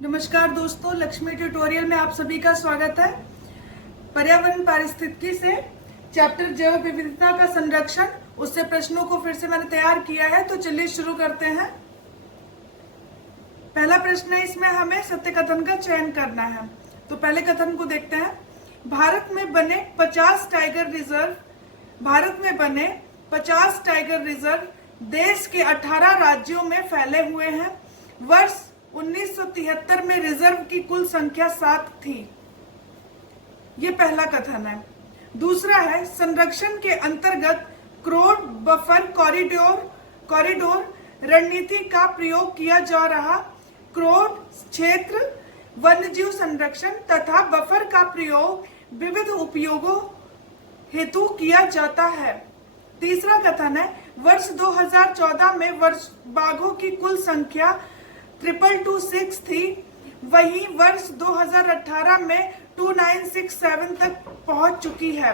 नमस्कार दोस्तों, लक्ष्मी ट्यूटोरियल में आप सभी का स्वागत है। पर्यावरण पारिस्थितिकी से चैप्टर जैव विविधता का संरक्षण, उससे प्रश्नों को फिर से मैंने तैयार किया है, तो चलिए शुरू करते हैं। पहला प्रश्न है, इसमें हमें सत्य कथन का चयन करना है। तो पहले कथन को देखते हैं। भारत में बने 50 टाइगर रिजर्व देश के 18 राज्यों में फैले हुए हैं। वर्ष 1973 में रिजर्व की कुल संख्या 7 थी। ये पहला कथन है। दूसरा है, संरक्षण के अंतर्गत क्रोड बफर कॉरिडोर रणनीति का प्रयोग किया जा रहा। क्रोड क्षेत्र वन्यजीव संरक्षण तथा बफर का प्रयोग विविध उपयोगों हेतु किया जाता है। तीसरा कथन है, वर्ष 2014 में बाघों की कुल संख्या 2226 थी, वहीं वर्ष 2018 में 2967 तक पहुंच चुकी है।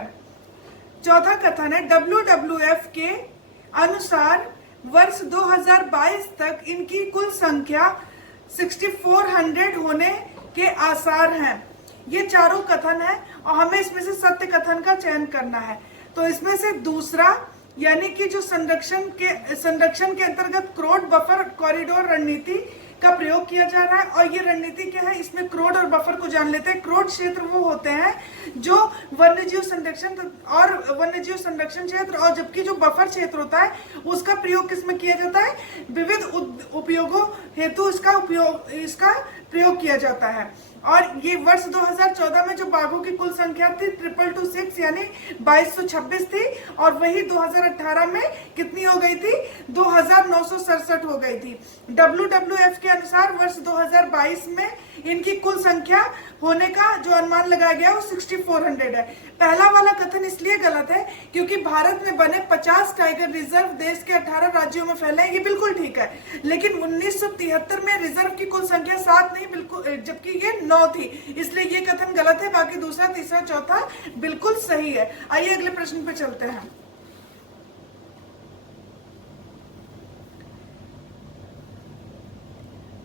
चौथा कथन है, WWF के अनुसार वर्ष 2022 तक इनकी कुल संख्या 6400 होने के आसार हैं। ये चारों कथन है और हमें इसमें से सत्य कथन का चयन करना है। तो इसमें से दूसरा, यानी कि जो संरक्षण के अंतर्गत क्रोड बफर कॉरिडोर रणनीति का प्रयोग किया जा रहा है। और ये रणनीति क्या है, इसमें क्रोड और बफर को जान लेते हैं। क्रोड क्षेत्र वो होते हैं जो वन्यजीव संरक्षण क्षेत्र, और जबकि जो बफर क्षेत्र होता है उसका प्रयोग किसमें किया जाता है, विविध उपयोगों हेतु इसका प्रयोग किया जाता है। और ये वर्ष 2014 में जो बाघों की कुल संख्या थी 2226 यानी 2226 थी, और वही 2018 में कितनी हो गई थी, 2967 हो गई थी। WWF के अनुसार वर्ष 2022 में इनकी कुल संख्या होने का जो अनुमान लगाया गया वो 6400 है। पहला वाला कथन इसलिए गलत है क्योंकि भारत में बने 50 टाइगर रिजर्व देश के 18 राज्यों में फैले हैं, ये बिल्कुल ठीक है। लेकिन 1973 में रिजर्व की कुल संख्या 7 नहीं, बिल्कुल, जबकि ये 9 थी, इसलिए ये कथन गलत है। बाकी दूसरा, तीसरा, चौथा बिल्कुल सही है। आइए अगले प्रश्न पे चलते हैं।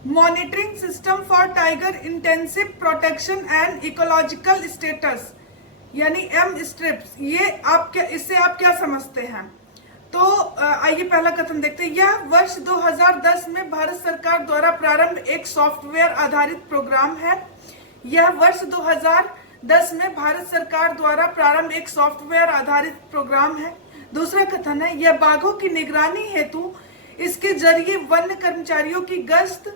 Monitoring system for tiger intensive protection and ecological status यानी M-STRIPS, इससे आप क्या समझते हैं? तो आइए पहला कथन देखते हैं। यह वर्ष 2010 में भारत सरकार द्वारा प्रारंभ एक सॉफ्टवेयर आधारित प्रोग्राम है। यह वर्ष 2010 में भारत सरकार द्वारा प्रारंभ एक सॉफ्टवेयर आधारित प्रोग्राम है। दूसरा कथन है, यह बाघों की निगरानी हेतु इसके जरिए वन्य कर्मचारियों की गश्त,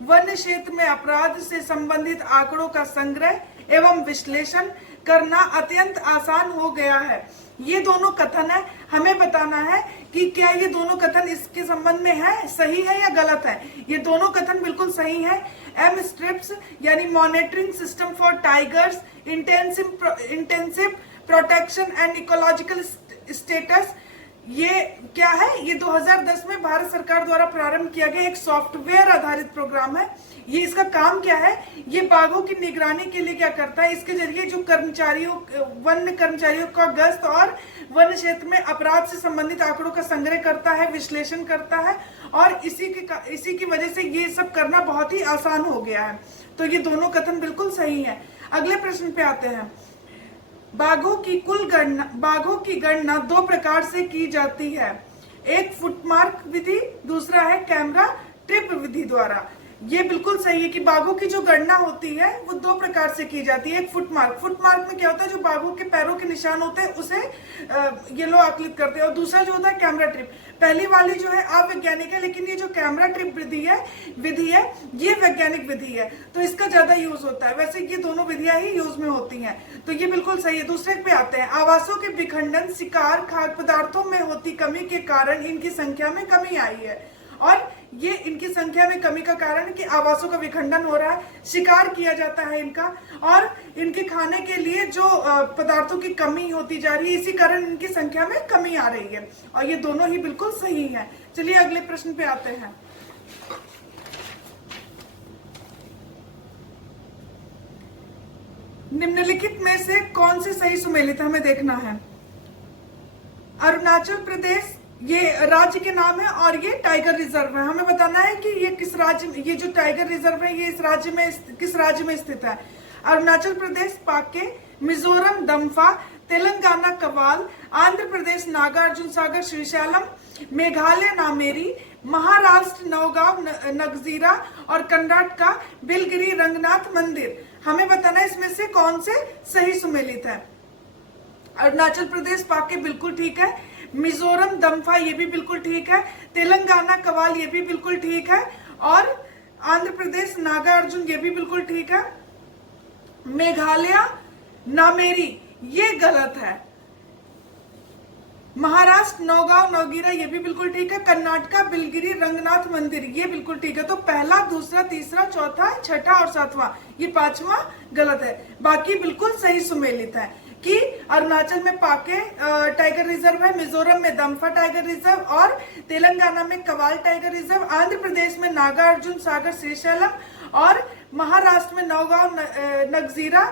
वन्य क्षेत्र में अपराध से संबंधित आंकड़ों का संग्रह एवं विश्लेषण करना अत्यंत आसान हो गया है। ये दोनों कथन है, हमें बताना है कि क्या ये दोनों कथन इसके संबंध में है, सही है या गलत है। ये दोनों कथन बिल्कुल सही है। M-STRIPS यानी monitoring system for tigers intensive protection and ecological status, ये क्या है, ये 2010 में भारत सरकार द्वारा प्रारंभ किया गया एक सॉफ्टवेयर आधारित प्रोग्राम है। ये इसका काम क्या है, ये बाघों की निगरानी के लिए क्या करता है, इसके जरिए जो वन्य कर्मचारियों का गश्त और वन्य क्षेत्र में अपराध से संबंधित आंकड़ों का संग्रह करता है, विश्लेषण करता है, और इसी की वजह से ये सब करना बहुत ही आसान हो गया है। तो ये दोनों कथन बिल्कुल सही है। अगले प्रश्न पे आते हैं। बाघों की गणना 2 प्रकार से की जाती है, एक फुटमार्क विधि, दूसरा है कैमरा ट्रिप विधि द्वारा। ये बिल्कुल सही है कि बाघों की जो गणना होती है वो 2 प्रकार से की जाती है। एक फुटमार्क में क्या होता है, जो बाघों के पैरों के निशान होते हैं उसे ये लोग आकलित करते हैं, और दूसरा जो होता है कैमरा ट्रिप। पहली वाली जो है अवैज्ञानिक है, लेकिन ये जो कैमरा ट्रिप विधि है ये वैज्ञानिक विधि है, तो इसका ज्यादा यूज होता है। वैसे ये दोनों विधियां ही यूज में होती हैं, तो ये बिल्कुल सही है। दूसरे पे आते हैं। आवासों के विखंडन, शिकार, खाद्य पदार्थों में होती कमी के कारण इनकी संख्या में कमी आई है। और ये इनकी संख्या में कमी का कारण कि आवासों का विखंडन हो रहा है, शिकार किया जाता है इनका, और इनके खाने के लिए जो पदार्थों की कमी होती जा रही है, इसी कारण इनकी संख्या में कमी आ रही है। और ये दोनों ही बिल्कुल सही है। चलिए अगले प्रश्न पे आते हैं। निम्नलिखित में से कौन से सही सुमेलित हमें देखना है। अरुणाचल प्रदेश ये राज्य के नाम है और ये टाइगर रिजर्व है। हमें बताना है कि ये किस राज्य में, ये जो टाइगर रिजर्व है ये इस राज्य में किस राज्य में स्थित है। अरुणाचल प्रदेश पाके, मिजोरम दम्फा, तेलंगाना कवाल, आंध्र प्रदेश नागार्जुन सागर श्रीशैलम, मेघालय नामेरी, महाराष्ट्र नौगांव नगजीरा और कर्नाटका बिलगिरी रंगनाथ मंदिर। हमें बताना है इसमें से कौन से सही सुमेलित है। अरुणाचल प्रदेश पाके बिल्कुल ठीक है, मिजोरम दम्फा ये भी बिल्कुल ठीक है, तेलंगाना कवाल ये भी बिल्कुल ठीक है और आंध्र प्रदेश नागार्जुन ये भी बिल्कुल ठीक है। मेघालय नामेरी ये गलत है। महाराष्ट्र नौगांव नौगीरा ये भी बिल्कुल ठीक है। कर्नाटका बिलगिरी रंगनाथ मंदिर ये बिल्कुल ठीक है। तो पहला, दूसरा, तीसरा, चौथा, छठा और सातवां, ये पांचवा गलत है। बाकी बिल्कुल सही सुमेलित है कि अरुणाचल में पाके टाइगर रिजर्व है, मिजोरम में दम्फा टाइगर रिजर्व और तेलंगाना में कवाल टाइगर रिजर्व, आंध्र प्रदेश में नागार्जुन सागर श्रीशैलम और महाराष्ट्र में नौगांव नगजीरा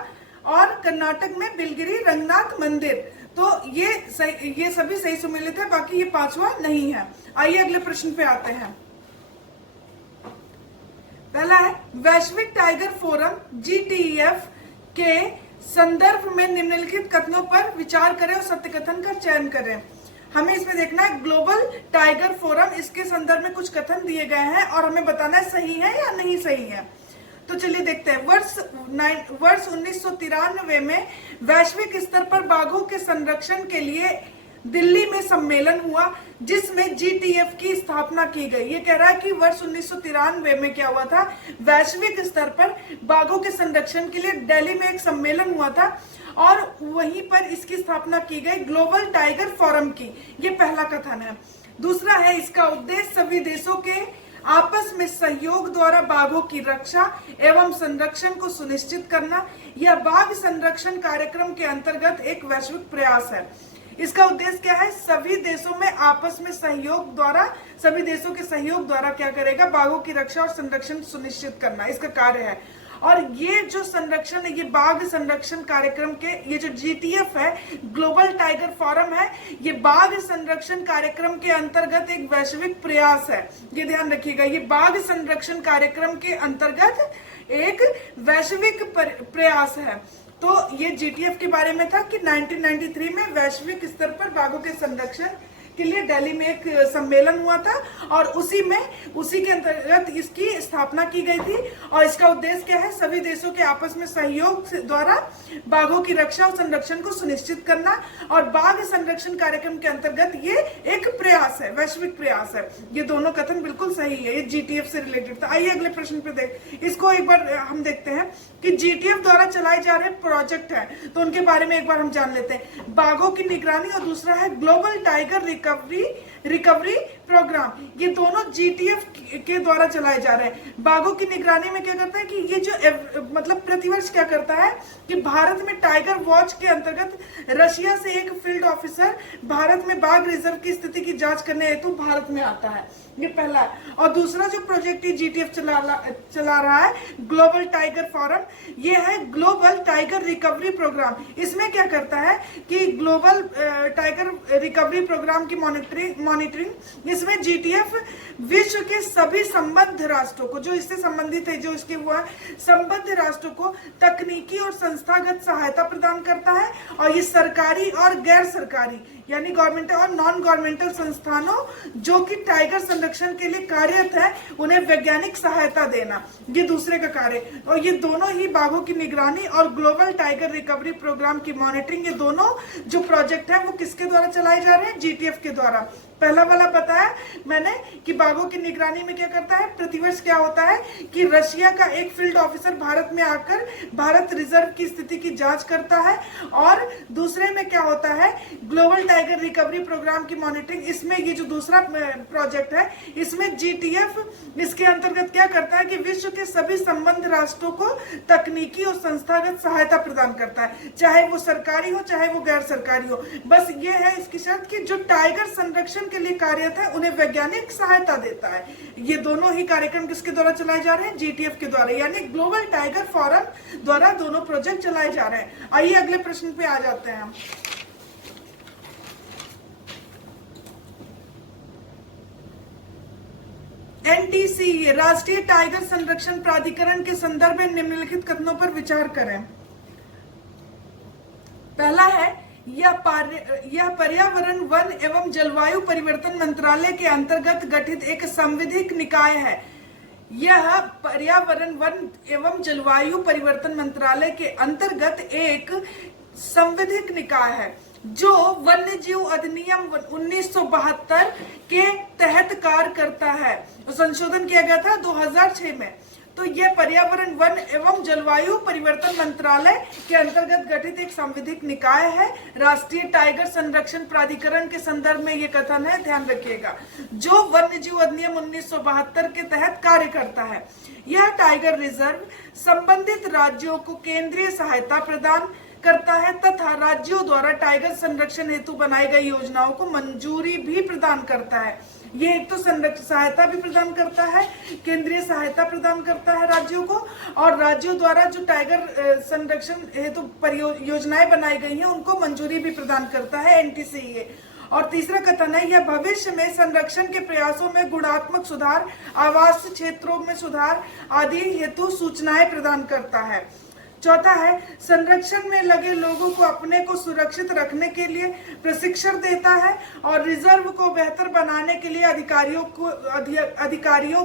और कर्नाटक में बिलगिरी रंगनाथ मंदिर। तो ये सभी सही सुमेलित है, बाकी ये पांचवा नहीं है। आइए अगले प्रश्न पे आते हैं। पहला है वैश्विक टाइगर फोरम GTF के संदर्भ में निम्नलिखित कथनों पर विचार करें और सत्य कथन का चयन करें। हमें इसमें देखना है ग्लोबल टाइगर फोरम, इसके संदर्भ में कुछ कथन दिए गए हैं और हमें बताना है सही है या नहीं सही है। तो चलिए देखते हैं। वर्ष 1993 में वैश्विक स्तर पर बाघों के संरक्षण के लिए दिल्ली में सम्मेलन हुआ जिसमें GTF की स्थापना की गई। ये कह रहा है कि वर्ष 1993 में क्या हुआ था, वैश्विक स्तर पर बाघों के संरक्षण के लिए दिल्ली में एक सम्मेलन हुआ था और वहीं पर इसकी स्थापना की गई ग्लोबल टाइगर फोरम की। ये पहला कथन है। दूसरा है इसका उद्देश्य सभी देशों के आपस में सहयोग द्वारा बाघों की रक्षा एवं संरक्षण को सुनिश्चित करना। यह बाघ संरक्षण कार्यक्रम के अंतर्गत एक वैश्विक प्रयास है। इसका उद्देश्य क्या है, सभी देशों में आपस में सहयोग द्वारा, सभी देशों के सहयोग द्वारा क्या करेगा, बाघों की रक्षा और संरक्षण सुनिश्चित करना इसका कार्य है। और ये जो संरक्षण है, ये बाघ संरक्षण कार्यक्रम के, ये जो GTF है ग्लोबल टाइगर फोरम है, ये बाघ संरक्षण कार्यक्रम के अंतर्गत एक वैश्विक प्रयास है। ये ध्यान रखिएगा, ये बाघ संरक्षण कार्यक्रम के अंतर्गत एक वैश्विक प्रयास है। तो ये GTF के बारे में था कि 1993 में वैश्विक स्तर पर बाघों के संरक्षण के लिए दिल्ली में एक सम्मेलन हुआ था और उसी के अंतर्गत इसकी स्थापना की गई थी। और इसका उद्देश्य क्या है, सभी देशों के आपस में सहयोग द्वारा बाघों की रक्षा और संरक्षण को सुनिश्चित करना। और बाघ संरक्षण कार्यक्रम के अंतर्गत ये एक प्रयास है, वैश्विक प्रयास है। ये दोनों कथन बिल्कुल सही है, ये GTF से रिलेटेड था। आइए अगले प्रश्न पे देख, इसको एक बार हम देखते हैं कि GTF द्वारा चलाए जा रहे प्रोजेक्ट है तो उनके बारे में एक बार हम जान लेते हैं। बाघों की निगरानी और दूसरा है ग्लोबल टाइगर रिकवरी प्रोग्राम। ये दोनों GTF के द्वारा चलाए जा रहे हैं। बाघों की निगरानी में क्या करता है कि ये जो मतलब प्रतिवर्ष क्या करता है कि भारत में टाइगर वॉच के अंतर्गत रशिया से एक फील्ड ऑफिसर भारत में बाघ रिजर्व की स्थिति की जांच करने हेतु भारत में आता है। ये पहला है। और दूसरा जो प्रोजेक्ट GTF चला रहा है ग्लोबल टाइगर फोरम, ये है ग्लोबल टाइगर रिकवरी प्रोग्राम। इसमें क्या करता है कि ग्लोबल टाइगर रिकवरी प्रोग्राम की मॉनिटरिंग, इसमें GTF विश्व के सभी संबद्ध राष्ट्रों को, जो इससे संबंधित है, जो इसके हुआ संबद्ध राष्ट्रों को तकनीकी और संस्थागत सहायता प्रदान करता है। और ये सरकारी और गैर सरकारी यानी गवर्नमेंटल और नॉन गवर्नमेंटल संस्थानों जो कि टाइगर संरक्षण के लिए कार्यरत है उन्हें वैज्ञानिक सहायता देना, ये दूसरे का कार्य। और ये दोनों ही बाघों की निगरानी और ग्लोबल टाइगर रिकवरी प्रोग्राम की मॉनिटरिंग, ये दोनों जो प्रोजेक्ट है वो किसके द्वारा चलाए जा रहे हैं, GTF के द्वारा। पहला वाला बताया मैंने कि बाघों की निगरानी में क्या करता है, प्रतिवर्ष क्या होता है कि रशिया का एक फील्ड ऑफिसर भारत में आकर भारत रिजर्व की स्थिति की जांच करता है। और दूसरे में क्या होता है, ग्लोबल टाइगर रिकवरी प्रोग्राम की मॉनिटरिंग। इसमें ये जो दूसरा प्रोजेक्ट है इसमें GTF इसके अंतर्गत क्या करता है कि विश्व के सभी संबद्ध राष्ट्रों को तकनीकी और संस्थागत सहायता प्रदान करता है, चाहे वो सरकारी हो चाहे वो गैर सरकारी हो। बस ये है इसकी शर्त कि जो टाइगर संरक्षण के लिए कार्यरत है उन्हें वैज्ञानिक सहायता देता है। ये दोनों ही कार्यक्रम किसके द्वारा चलाए जा रहे हैं, GTF के द्वारा, यानी ग्लोबल टाइगर फोरम द्वारा दोनों प्रोजेक्ट चलाए जा रहे हैं। आइए अगले प्रश्न पे आ जाते हैं हम। एनटीसी राष्ट्रीय टाइगर संरक्षण प्राधिकरण के संदर्भ में निम्नलिखित कथनों पर विचार करें। पहला है, यह पर्यावरण, वन एवं जलवायु परिवर्तन मंत्रालय के अंतर्गत गठित एक संवैधानिक निकाय है। यह पर्यावरण, वन एवं जलवायु परिवर्तन मंत्रालय के अंतर्गत एक संवैधानिक निकाय है जो वन्य जीव अधिनियम 1972 के तहत कार्य करता है। संशोधन किया गया था 2006 में। तो यह पर्यावरण, वन एवं जलवायु परिवर्तन मंत्रालय के अंतर्गत गठित एक संवैधानिक निकाय है। राष्ट्रीय टाइगर संरक्षण प्राधिकरण के संदर्भ में यह कथन है, ध्यान रखिएगा, जो वन्य जीव अधिनियम 1972 के तहत कार्य करता है। यह टाइगर रिजर्व संबंधित राज्यों को केंद्रीय सहायता प्रदान करता है तथा राज्यों द्वारा टाइगर संरक्षण हेतु बनाई गई योजनाओं को मंजूरी भी प्रदान करता है। ये एक तो सहायता भी प्रदान करता है, केंद्रीय सहायता प्रदान करता है राज्यों को, और राज्यों द्वारा जो टाइगर संरक्षण हेतु योजनाएं बनाई गई हैं उनको मंजूरी भी प्रदान करता है एनटीसीए। और तीसरा कथन है, यह भविष्य में संरक्षण के प्रयासों में गुणात्मक सुधार, आवास क्षेत्रों में सुधार आदि हेतु सूचनाएं प्रदान करता है। चौथा है, संरक्षण में लगे लोगों को अपने को सुरक्षित रखने के लिए प्रशिक्षण देता है और रिजर्व को बेहतर बनाने के लिए अधिकारियों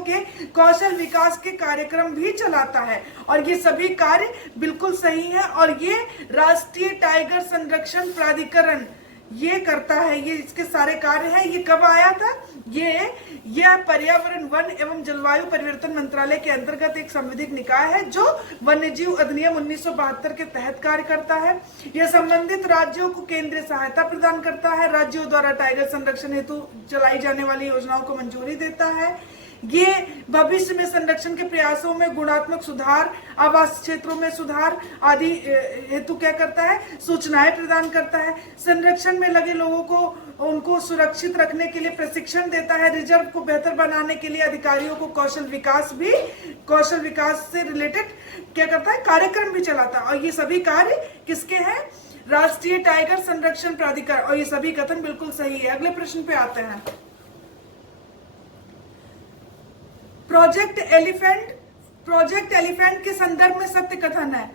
के कौशल विकास के कार्यक्रम भी चलाता है। और ये सभी कार्य बिल्कुल सही है और ये राष्ट्रीय टाइगर संरक्षण प्राधिकरण ये करता है, ये इसके सारे कार्य हैं। ये कब आया था? यह पर्यावरण, वन एवं जलवायु परिवर्तन मंत्रालय के अंतर्गत एक संवैधानिक निकाय है जो वन्यजीव अधिनियम 1972 के तहत कार्य करता है। यह संबंधित राज्यों को केंद्रीय सहायता प्रदान करता है, राज्यों द्वारा टाइगर संरक्षण हेतु चलाई जाने वाली योजनाओं को मंजूरी देता है। ये भविष्य में संरक्षण के प्रयासों में गुणात्मक सुधार, आवास क्षेत्रों में सुधार आदि हेतु क्या करता है? सूचनाएं प्रदान करता है। संरक्षण में लगे लोगों को उनको सुरक्षित रखने के लिए प्रशिक्षण देता है। रिजर्व को बेहतर बनाने के लिए अधिकारियों को कौशल विकास से रिलेटेड क्या करता है? कार्यक्रम भी चलाता है। और ये सभी कार्य किसके हैं? राष्ट्रीय टाइगर संरक्षण प्राधिकरण। और ये सभी कथन बिल्कुल सही है। अगले प्रश्न पे आते हैं। प्रोजेक्ट एलिफेंट के संदर्भ में सत्य कथन है,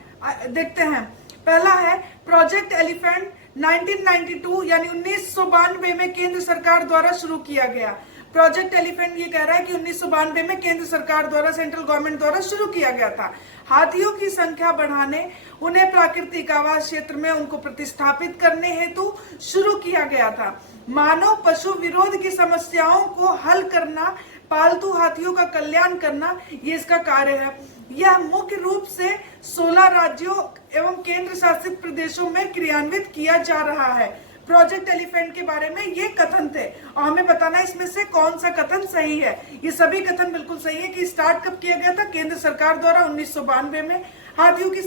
देखते हैं। पहला है, प्रोजेक्ट एलिफेंट 1992 यानी 1992 में केंद्र सरकार द्वारा शुरू किया गया। प्रोजेक्ट एलिफेंट ये कह रहा है कि 1992 में केंद्र सरकार द्वारा, सेंट्रल गवर्नमेंट द्वारा शुरू किया गया था। हाथियों की संख्या बढ़ाने, उन्हें प्राकृतिक आवास क्षेत्र में उनको प्रतिस्थापित करने हेतु शुरू किया गया था। मानव पशु विरोध की समस्याओं को हल करना, पालतू हाथियों का कल्याण करना, ये इसका कार्य है। यह मुख्य रूप से 16 राज्यों एवं केंद्र शासित प्रदेशों में क्रियान्वित किया जा रहा है। प्रोजेक्ट एलिफेंट के बारे में ये कथन थे और हमें बताना है इसमें से कौन सा कथन सही है। ये सभी कथन बिल्कुल सही है कि स्टार्ट कब किया गया था? केंद्र सरकार द्वारा 1992 में। हाथियों की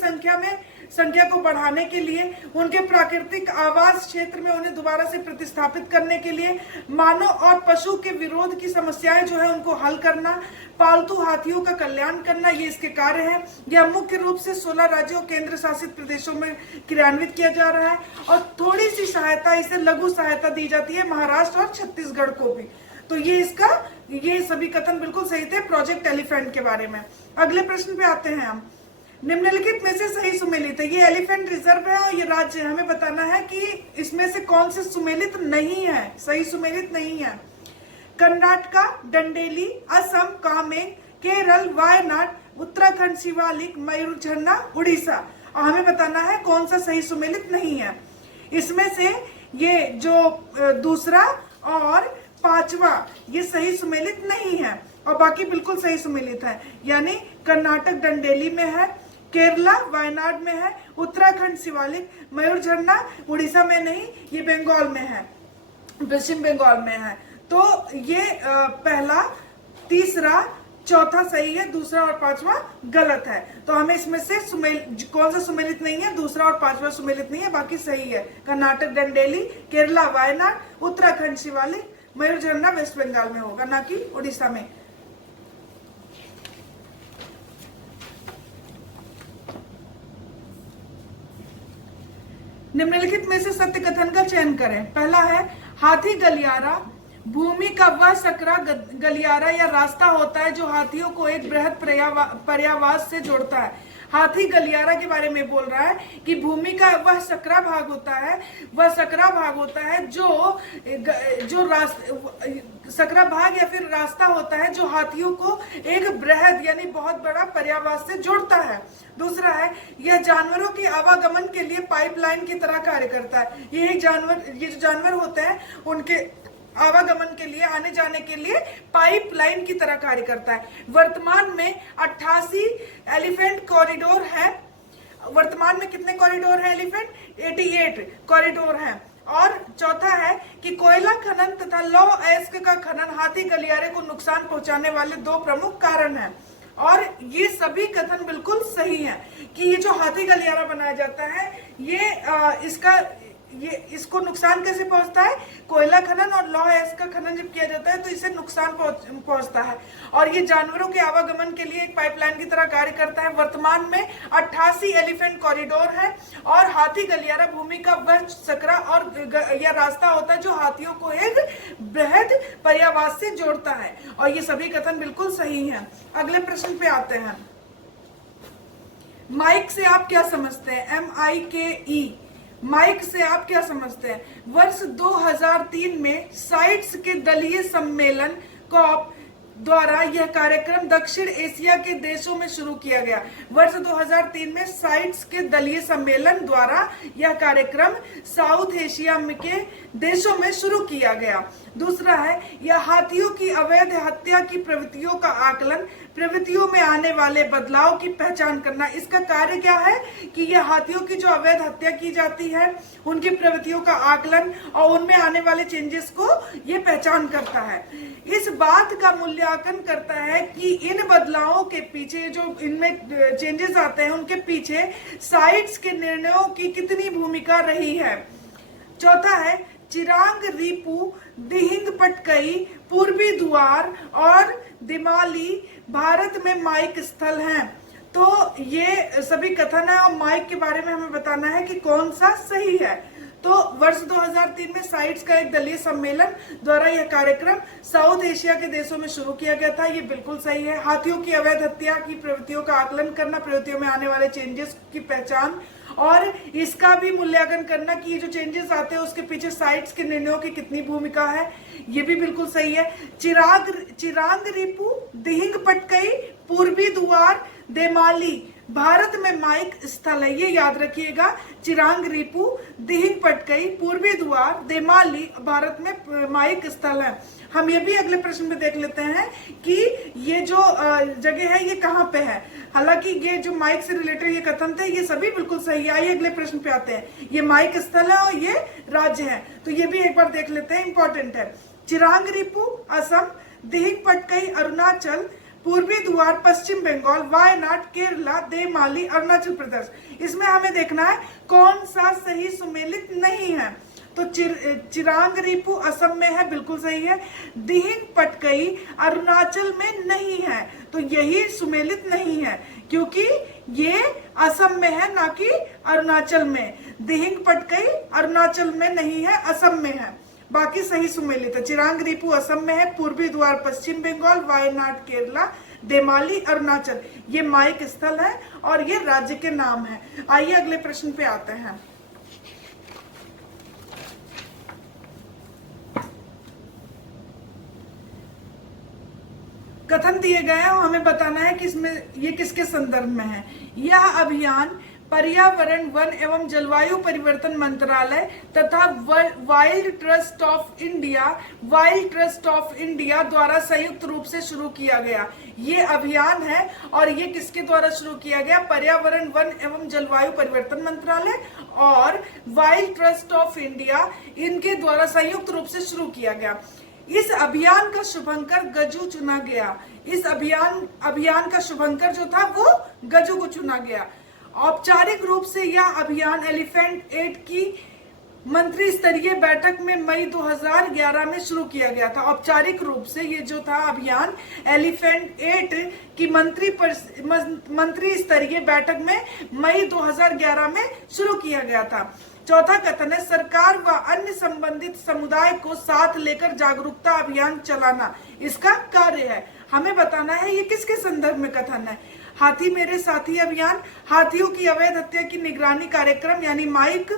संख्या को बढ़ाने के लिए, उनके प्राकृतिक आवास क्षेत्र में उन्हें दोबारा से प्रतिस्थापित करने के लिए, मानव और पशु के विरोध की समस्याएं जो है उनको हल करना, पालतू हाथियों का कल्याण करना, ये इसके कार्य है। यह मुख्य रूप से 16 राज्यों केंद्र शासित प्रदेशों में क्रियान्वित किया जा रहा है और थोड़ी सी सहायता, इसे लघु सहायता दी जाती है महाराष्ट्र और छत्तीसगढ़ को भी। तो ये सभी कथन बिल्कुल सही थे प्रोजेक्ट एलिफेंट के बारे में। अगले प्रश्न पे आते हैं हम। निम्नलिखित में से सही सुमेलित है। ये एलिफेंट रिजर्व है और ये राज्य है। हमें बताना है कि इसमें से कौन से सुमेलित नहीं है, सही सुमेलित नहीं है। कर्नाटका, डंडेली, असम, कामेंग, केरल, वायनाड, उत्तराखंड, शिवालिक, मयूर झरना, उड़ीसा। और हमें बताना है कौन सा सही सुमेलित नहीं है। इसमें से ये जो दूसरा और पांचवा ये सही सुमेलित नहीं है और बाकी बिल्कुल सही सुमेलित है। यानी कर्नाटक डंडेली में है, केरला वायनाड में है, उत्तराखंड शिवालिक, मयूर झरना उड़ीसा में नहीं, ये बंगाल में है, पश्चिम बंगाल में है। तो ये पहला, तीसरा, चौथा सही है, दूसरा और पांचवा गलत है। तो हमें इसमें से कौन सा सुमेलित नहीं है? दूसरा और पांचवा सुमेलित नहीं है, बाकी सही है। कर्नाटक डंडेली, केरला वायनाड, उत्तराखंड शिवालिक, मयूर झरना वेस्ट बंगाल में होगा, ना कि उड़ीसा में। निम्नलिखित में से सत्य कथन का चयन करें। पहला है, हाथी गलियारा भूमि का वह सकरा गलियारा या रास्ता होता है जो हाथियों को एक बृहद पर्यावास से जोड़ता है। हाथी गलियारा के बारे में बोल रहा है कि भूमि का वह सकरा भाग होता है, वह सकरा भाग होता है जो सकरा भाग या फिर रास्ता होता है जो हाथियों को एक बृहद यानी बहुत बड़ा पर्यावास से जोड़ता है। दूसरा है, यह जानवरों के आवागमन के लिए पाइपलाइन की तरह कार्य करता है। ये जो जानवर होते हैं उनके आवागमन के लिए, आने जाने के लिए पाइपलाइन की तरह कार्य करता है। वर्तमान में 88 एलिफेंट कॉरिडोर है। वर्तमान में कितने कॉरिडोर हैं एलिफेंट? 88 कॉरिडोर हैं। और चौथा है कि कोयला खनन तथा लौह अयस्क का खनन हाथी गलियारे को नुकसान पहुंचाने वाले दो प्रमुख कारण हैं। और ये सभी कथन बिल्कुल सही हैं कि ये जो हाथी गलियारा बनाया जाता है इसको नुकसान कैसे पहुंचता है? कोयला खनन और लौह अयस्क का खनन जब किया जाता है तो इससे नुकसान पहुंचता है। और ये जानवरों के आवागमन के लिए एक पाइपलाइन की तरह कार्य करता है। वर्तमान में 88 एलिफेंट कॉरिडोर है और हाथी गलियारा भूमि का वह सकरा और या रास्ता होता है जो हाथियों को एक बृहद पर्यावास से जोड़ता है। और ये सभी कथन बिल्कुल सही हैं। अगले प्रश्न पे आते हैं। माइक से आप क्या समझते हैं? MIKE, माइक से आप क्या समझते हैं? वर्ष 2003 में साइट्स के दलीय सम्मेलन कॉप द्वारा यह कार्यक्रम दक्षिण एशिया के देशों में शुरू किया गया। वर्ष 2003 में साइट्स के दलीय सम्मेलन द्वारा यह कार्यक्रम साउथ एशिया के देशों में शुरू किया गया। दूसरा है, यह हाथियों की अवैध हत्या की प्रवृत्तियों का आकलन, प्रवृत्तियों में आने वाले बदलाव की पहचान करना। इसका कार्य क्या है कि यह हाथियों की जो अवैध हत्या की जाती है उनकी प्रवृत्तियों का आकलन और उनमें आने वाले चेंजेस को ये पहचान करता है। इस बात का मूल्यांकन करता है कि इन बदलावों के पीछे जो इनमें चेंजेस आते हैं उनके पीछे साइट्स के निर्णयों की कितनी भूमिका रही है। चौथा है, चिरांग रीपू, दिहिंग पटकई, पूर्वी द्वार और दिमाली भारत में माइक स्थल हैं। तो ये सभी कथन है और माइक के बारे में हमें बताना है कि कौन सा सही है। तो वर्ष 2003 में साइट्स का एक दलीय सम्मेलन द्वारा यह कार्यक्रम साउथ एशिया के देशों में शुरू किया गया था। ये बिल्कुल सही है। हाथियों की अवैध हत्या की प्रवृत्तियों का आकलन करना, प्रवृत्तियों में आने वाले चेंजेस की पहचान और इसका भी मूल्यांकन करना कि ये जो चेंजेस आते हैं उसके पीछे साइट्स के निर्णयों की कितनी भूमिका है, ये भी बिल्कुल सही है। चिरांग रीपू, दिहिंग पटकई, पूर्वी द्वार, देमाली भारत में माइक स्थल है। ये याद रखिएगा, चिरांग रीपू, दिहिंग पटकई, पूर्वी द्वार, देमाली भारत में माइक स्थल है। हम ये भी अगले प्रश्न में देख लेते हैं कि ये जो जगह है ये कहाँ पे है। हालांकि ये जो माइक से रिलेटेड ये कथन थे ये सभी बिल्कुल सही है। आइए अगले प्रश्न पे आते हैं। ये माइक स्थल है और ये राज्य है, तो ये भी एक बार देख लेते हैं, इंपॉर्टेंट है। चिरांग रीपू असम, दिहिंग पटकई अरुणाचल, पूर्वी द्वार पश्चिम बंगाल, वायनाड केरला, देमाली अरुणाचल प्रदेश। इसमें हमें देखना है कौन सा सही सुमेलित नहीं है। तो चिरांग रीपू असम में है, बिल्कुल सही है। दिहिंग पटकई अरुणाचल में नहीं है, तो यही सुमेलित नहीं है क्योंकि ये असम में है ना कि अरुणाचल में। दिहिंग पटकई अरुणाचल में नहीं है, असम में है। बाकी सही सुमेलित है। चिरांग रीपू असम में है, पूर्वी द्वार पश्चिम बंगाल, वायनाड केरला, देमाली अरुणाचल। ये माइक स्थल है और ये राज्य के नाम है। आइए अगले प्रश्न पे आते हैं। कथन दिए गए हैं और हमें बताना है कि इसमें ये किसके संदर्भ में है। यह अभियान पर्यावरण, वन एवं जलवायु परिवर्तन मंत्रालय तथा वाइल्ड ट्रस्ट ऑफ इंडिया द्वारा संयुक्त रूप से शुरू किया गया ये अभियान है। और ये किसके द्वारा शुरू किया गया? पर्यावरण, वन एवं जलवायु परिवर्तन मंत्रालय और वाइल्ड ट्रस्ट ऑफ इंडिया, इनके द्वारा संयुक्त रूप से शुरू किया गया। इस अभियान का शुभंकर गजू चुना गया। इस अभियान का शुभंकर जो था वो गजू को चुना गया। औपचारिक रूप से यह अभियान एलिफेंट 8 की मंत्री स्तरीय बैठक में मई 2011 में शुरू किया गया था। औपचारिक रूप से ये जो था अभियान एलिफेंट 8 की मंत्री स्तरीय बैठक में मई 2011 में शुरू किया गया था। चौथा कथन है सरकार व अन्य संबंधित समुदाय को साथ लेकर जागरूकता अभियान चलाना इसका कार्य है। हमें बताना है ये किसके संदर्भ में कथन है। हाथी मेरे साथी अभियान, हाथियों की अवैध हत्या की निगरानी कार्यक्रम यानी माइक,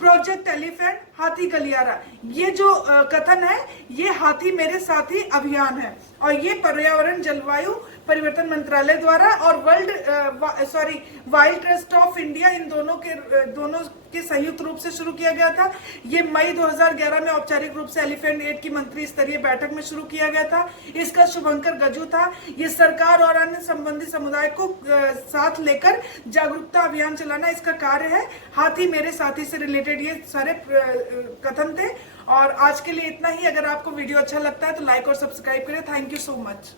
प्रोजेक्ट एलिफेंट, हाथी गलियारा। ये जो कथन है ये हाथी मेरे साथी अभियान है और ये पर्यावरण जलवायु परिवर्तन मंत्रालय द्वारा और wild trust of India in दोनों के संयुक्त रूप से शुरू किया गया था। ये मई 2011 में औपचारिक रूप से एलिफेंट एड की मंत्री स्तरीय बैठक में शुरू किया गया था। इसका शुभंकर गजू था। ये सरकार और अन्य संबंधित समुदाय को साथ लेकर जागरूकता अभियान चलाना इसका कार्य है। हाथी मेरे साथी से रिलेटेड ये सारे कथन थे और आज के लिए इतना ही। अगर आपको वीडियो अच्छा लगता है तो लाइक और सब्सक्राइब करें। Thank you so much.